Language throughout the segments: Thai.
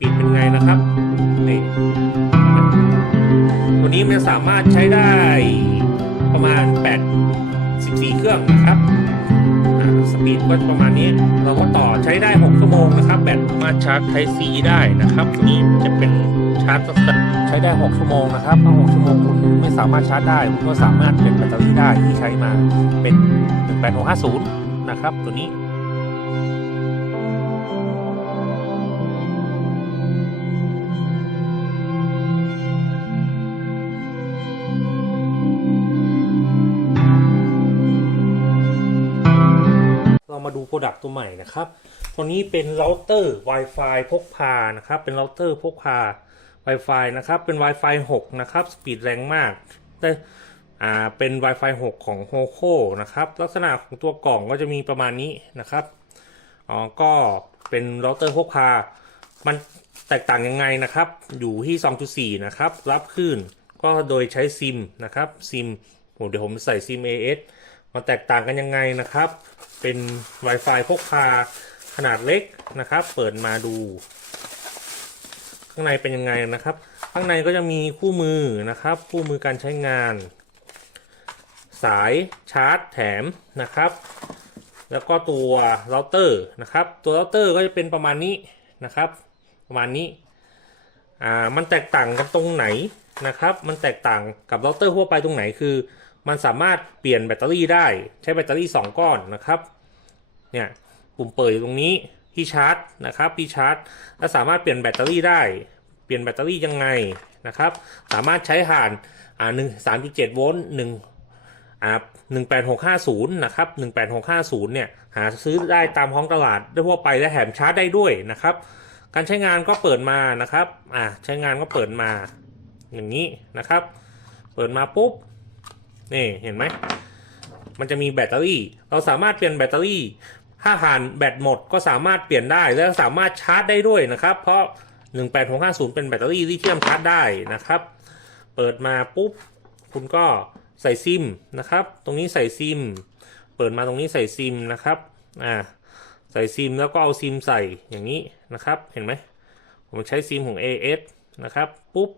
ปีดเป็นไงนะครับนี่ตัวนี้มันสามารถใช้ได้ประมาณ 8 14 เครื่องนะครับอ่าสปีดก็ประมาณนี้ เราก็ต่อใช้ได้ 6 ชั่วโมงนะครับแบตมาชาร์จไทซีได้นะครับตัวนี้จะเป็นชาร์จใช้ได้ 6 ชั่วโมงนะครับถ้า6ชั่วโมงคุณไม่สามารถชาร์จได้คุณก็สามารถเปลี่ยนแบตเตอรี่ได้ที่ใช้มาเป็น 18650 นะครับตัวนี้ โปรดักต์ตัวใหม่นะครับตัวนี้เป็นเราเตอร์ Wi-Fi พกพานะครับ เป็นเราเตอร์พกพา Wi-Fi นะครับ เป็น Wi-Fi 6 นะครับ สปีดแรงมากได้อ่า เป็น Wi-Fi 6 ของ h o k o นะครับ ลักษณะของตัวกล่องก็จะมีประมาณนี้นะครับ อ๋อ ก็เป็นเราเตอร์พกพา มันแตกต่างยังไงนะครับ อยู่ที่ 2.4 นะครับ รับคลื่น ก็โดยใช้ซิมนะครับ ซิมโหเดี๋ยวผมใส่ซิม AS มันแตกต่างกันยังไงนะครับ เป็น Wi-Fi พกพาขนาดเล็กนะครับ เปิดมาดู ข้างในเป็นยังไงนะครับ ข้างในก็จะมีคู่มือนะครับ คู่มือการใช้งาน สายชาร์จแถมนะครับ แล้วก็ตัวเราเตอร์นะครับ ตัวเราเตอร์ก็จะเป็นประมาณนี้นะครับ ประมาณนี้อ่ามันแตกต่างกันตรงไหนนะครับ มันแตกต่างกับเราเตอร์ทั่วไปตรงไหนคือ มันสามารถเปลี่ยนแบตเตอรี่ได้ใช้แบตเตอรี่ 2 ก้อนนะครับเนี่ยปุ่มเปิดอยู่ตรงนี้ที่ชาร์จนะครับที่ชาร์จ และสามารถเปลี่ยนแบตเตอรี่ได้ เปลี่ยนแบตเตอรี่ยังไงนะครับ สามารถใช้ผ่านอ่าหนึ่งสามจุดเจ็ดโวลต์หนึ่งอ่าหนึ่งแปดหกห้าศูนย์นะครับหนึ่งแปดหกห้าศูนย์เนี่ยหาซื้อได้ตามท้องตลาดได้ทั่วไปและแถมชาร์จได้ด้วยนะครับ การใช้งานก็เปิดมานะครับอ่าใช้งานก็เปิดมาอย่างนี้นะครับ เปิดมาปุ๊บ นี่เห็นไหม มันจะมีแบตเตอรี่ เราสามารถเปลี่ยนแบตเตอรี่ ถ้าผ่านแบตหมดก็สามารถเปลี่ยนได้ และสามารถชาร์จได้ด้วยนะครับ เพราะ 18650 เป็นแบตเตอรี่ที่เชื่อมชาร์จได้นะครับ เปิดมาปุ๊บ คุณก็ใส่ซิมนะครับ ตรงนี้ใส่ซิม เปิดมาตรงนี้ใส่ซิมนะครับ อ่า ใส่ซิมแล้วก็เอาซิมใส่อย่างนี้นะครับ เห็นไหม ผมใช้ซิมของ AS นะครับ ปุ๊บ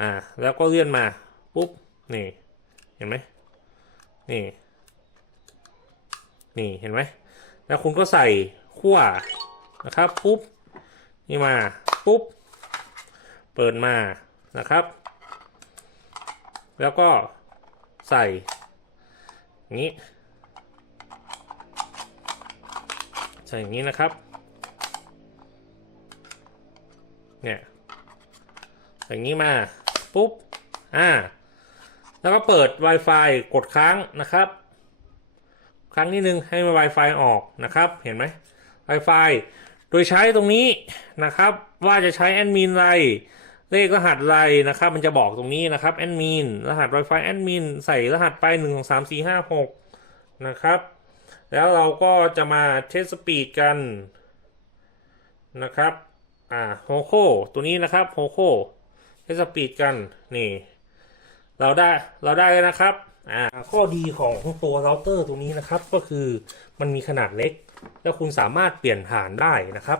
อ่า แล้วก็เลื่อนมา ปุ๊บ นี่ เห็นไหมนี่ นี่เห็นไหมแล้วคุณก็ใส่ขั้วนะครับปุ๊บนี่มาปุ๊บเปิดมานะครับ แล้วก็ใส่นี้ใส่อย่างนี้นะครับ เนี่ยใส่อย่างนี้มา ปุ๊บ อ่า แล้วก็เปิด Wi-Fi กดค้างนะครับ ครั้งที่หนึ่งให้ Wi-Fi ออกนะครับ เห็นไหม Wi-Fi โดยใช้ตรงนี้นะครับ ว่าจะใช้แอดมินอะไรเลขรหัสอะไรนะครับ มันจะบอกตรงนี้นะครับแอดมินรหัส Wi-Fi แอดมินใส่รหัสไป1 2 3 4 5 6นะครับ แล้วเราก็จะมาเทสสปีดกันนะครับ อ่าโฮโคตัวนี้นะครับโฮโคเทสสปีดกันนี่ เราได้เราได้แล้วนะครับอ่าข้อดีของตัวเราเตอร์ตัวนี้นะครับ ก็คือมันมีขนาดเล็ก แล้วคุณสามารถเปลี่ยนผ่านได้นะครับ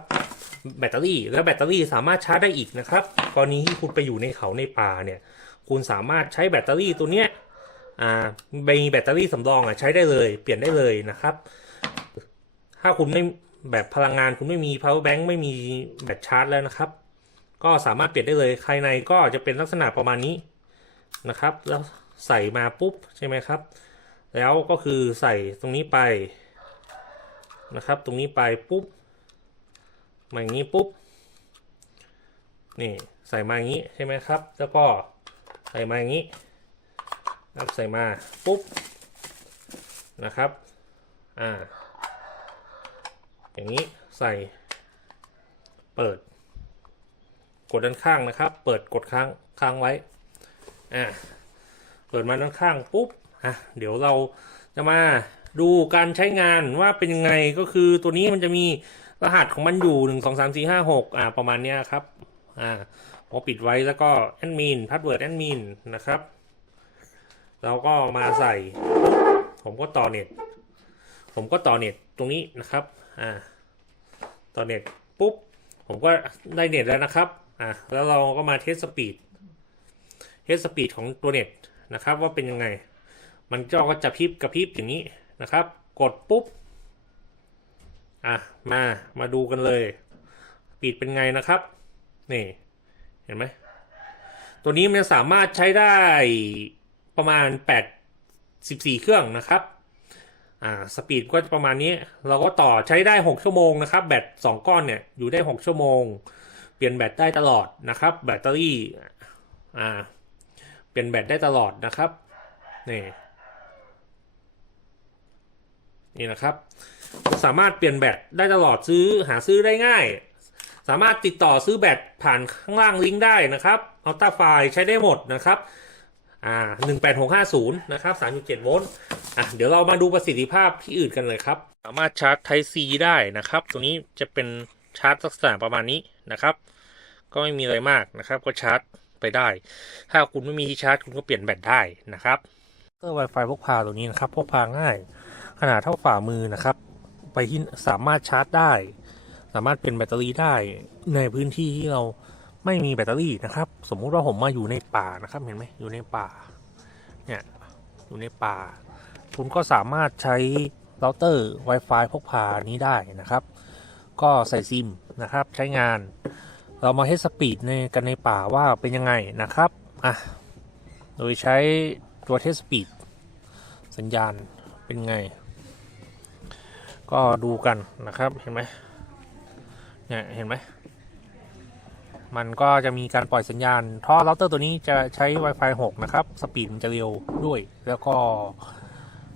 แบตเตอรี่แล้วแบตเตอรี่สามารถชาร์จได้อีกนะครับกรณีที่คุณไปอยู่ในเขาในป่าเนี่ย คุณสามารถใช้แบตเตอรี่ตัวเนี้ยอ่ามีแบตเตอรี่สำรองอะใช้ได้เลย เปลี่ยนได้เลยนะครับ ถ้าคุณไม่แบบพลังงานคุณไม่มี power bank ไม่มีแบตชาร์จแล้วนะครับ ก็สามารถเปลี่ยนได้เลยภายในก็จะเป็นลักษณะประมาณนี้ นะครับ แล้วใส่มาปุ๊บใช่ไหมครับ แล้วก็คือใส่ตรงนี้ไปนะครับ ตรงนี้ไปปุ๊บมาอย่างนี้ปุ๊บนี่ใส่มาอย่างนี้ใช่ไหมครับ แล้วก็ใส่มาอย่างนี้นะครับใส่มาปุ๊บนะครับอ่าอย่างนี้ใส่เปิด กดด้านข้างนะครับ เปิดกดค้างค้างไว้ อะเปิดมาด้านข้างปุ๊บอะเดี๋ยวเราจะมาดูการใช้งานว่าเป็นยังไงก็คือตัวนี้มันจะมีรหัสของมันอยู่หนึ่งสองสามสี่ห้าหกอ่าประมาณเนี้ยครับอ่าพอปิดไว้แล้วก็แอดมินพาสเวิร์ดแอดมินนะครับเราก็มาใส่ ผมก็ต่อเน็ต ผมก็ต่อเน็ตตรงนี้นะครับอ่าต่อเน็ตปุ๊บผมก็ได้เน็ตแล้วนะครับอะแล้วเราก็มาเทสสปีด เทสสปีดของตัวเน็ตนะครับ ว่าเป็นยังไง มันจอก็จะพริบกระพริบอย่างนี้นะครับ กดปุ๊บ อะ มามาดูกันเลยปีดเป็นไงนะครับ นี่ เห็นไหม ตัวนี้มันสามารถใช้ได้ประมาณ 8 14 เครื่องนะครับอ่าสปีดก็จะประมาณนี้ เราก็ต่อใช้ได้ 6 ชั่วโมงนะครับ แบต2ก้อนเนี่ยอยู่ได้ 6 ชั่วโมง เปลี่ยนแบตได้ตลอดนะครับ แบตเตอรี่อ่า ปลี่ยนแบตได้ตลอดนะครับ นี่ นี่นะครับ สามารถเปลี่ยนแบตได้ตลอดซื้อหาซื้อได้ง่าย สามารถติดต่อซื้อแบตผ่านข้างล่างลิงก์ได้นะครับอัลต้าไฟใช้ได้หมดนะครับ อ่า18650นะครับ3.7โวลต์ อะ เดี๋ยวเรามาดูประสิทธิภาพที่อื่นกันเลยครับ สามารถชาร์จ Type C ได้นะครับ ตัวนี้จะเป็นชาร์จลักษณะประมาณนี้นะครับ ก็ไม่มีอะไรมากนะครับ ก็ชาร์จ ไปได้ ถ้าคุณไม่มีที่ชาร์จคุณก็เปลี่ยนแบตได้นะครับเตอร์ Wi-Fi พกพาตัวนี้นะครับพกพาง่าย ขนาดเท่าฝ่ามือนะครับ ไปที่สามารถชาร์จได้ สามารถเป็นแบตเตอรี่ได้ในพื้นที่ที่เราไม่มีแบตเตอรี่นะครับ สมมุติว่าผมมาอยู่ในป่านะครับ เห็นไหมอยู่ในป่าเนี่ยอยู่ในป่า คุณก็สามารถใช้เราเตอร์ Wi-Fi พกพานี้ได้นะครับ ก็ใส่ซิมนะครับใช้งาน เรามาให้สปีดในกันในป่าว่าเป็นยังไงนะครับอะโดยใช้ตัวเทสสปีดสัญญาณเป็นไง ก็ดูกันนะครับเห็นไหมเนี่ยเห็นไหมมันก็จะมีการปล่อยสัญญาณ ท่อเราเตอร์ตัวนี้จะใช้ Wi-Fi 6 นะครับ สปีดมันจะเร็วด้วย แล้วก็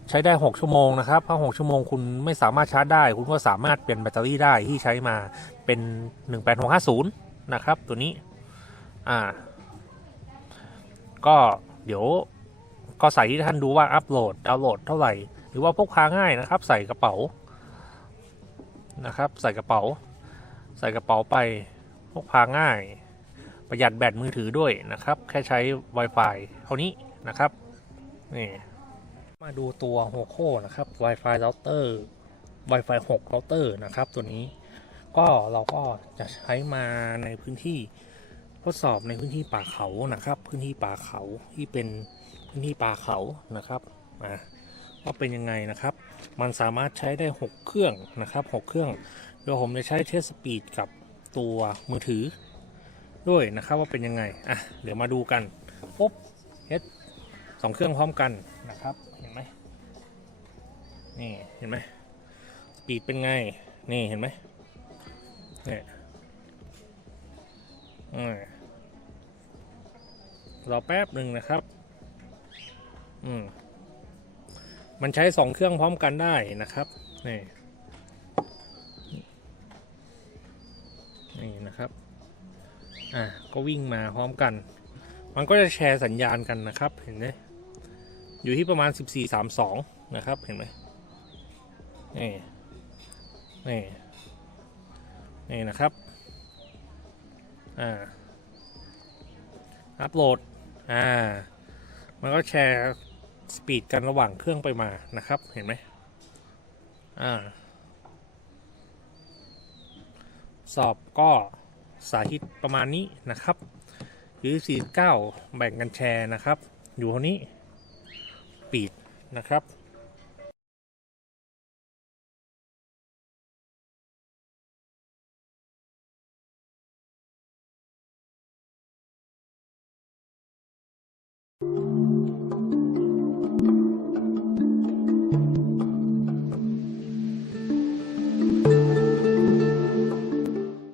ใช้ได้ 6 ชั่วโมงนะครับถ้า6ชั่วโมงคุณไม่สามารถชาร์จได้ คุณก็สามารถเปลี่ยนแบตเตอรี่ได้ที่ใช้มาเป็น 18650 นะครับ ตัวนี้ อ่า ก็เดี๋ยวก็ใส่ที่ท่านดูว่าอัปโหลดดาวน์โหลดเท่าไหร่ หรือว่าพกพาง่ายนะครับ ใส่กระเป๋านะครับ ใส่กระเป๋า ใส่กระเป๋าไปพกพาง่าย ประหยัดแบตมือถือด้วยนะครับ แค่ใช้ Wi-Fi เท่านี้นะครับนี่มาดูตัวหัวโค้นะครับ Wi-Fi router Wi-Fi 6 router นะครับ ตัวนี้ ก็เราก็จะใช้มาในพื้นที่ทดสอบในพื้นที่ป่าเขานะครับ พื้นที่ป่าเขาที่เป็นพื้นที่ป่าเขานะครับอ่าว่าเป็นยังไงนะครับ มันสามารถใช้ได้ 6 เครื่องนะครับ 6 เครื่องเดี๋ยวผมจะใช้เทสสปีดกับตัวมือถือ ด้วยนะครับว่าเป็นยังไงอะเดี๋ยวมาดูกันปุ๊บเฮดสองเครื่องพร้อมกันนะครับเห็นไหมนี่เห็นไหมสปีดเป็นไงนี่เห็นไหม เนี่ยรอแป๊บหนึ่งนะครับ อืม มันใช้สองเครื่องพร้อมกันได้นะครับ นี่ นี่นะครับ อ่าก็วิ่งมาพร้อมกัน มันก็จะแชร์สัญญาณกันนะครับ เห็นไหมอยู่ที่ประมาณ 1432 นะครับ เห็นไหมนี่ นี่ นี่นะครับอ่าอัปโหลดอ่ามันก็แชร์สปีดกันระหว่างเครื่องไปมานะครับ เห็นไหมอ่าสอบก็สาธิตประมาณนี้นะครับหรือ49 แบ่งกันแชร์นะครับ อยู่เท่านี้ปีดนะครับ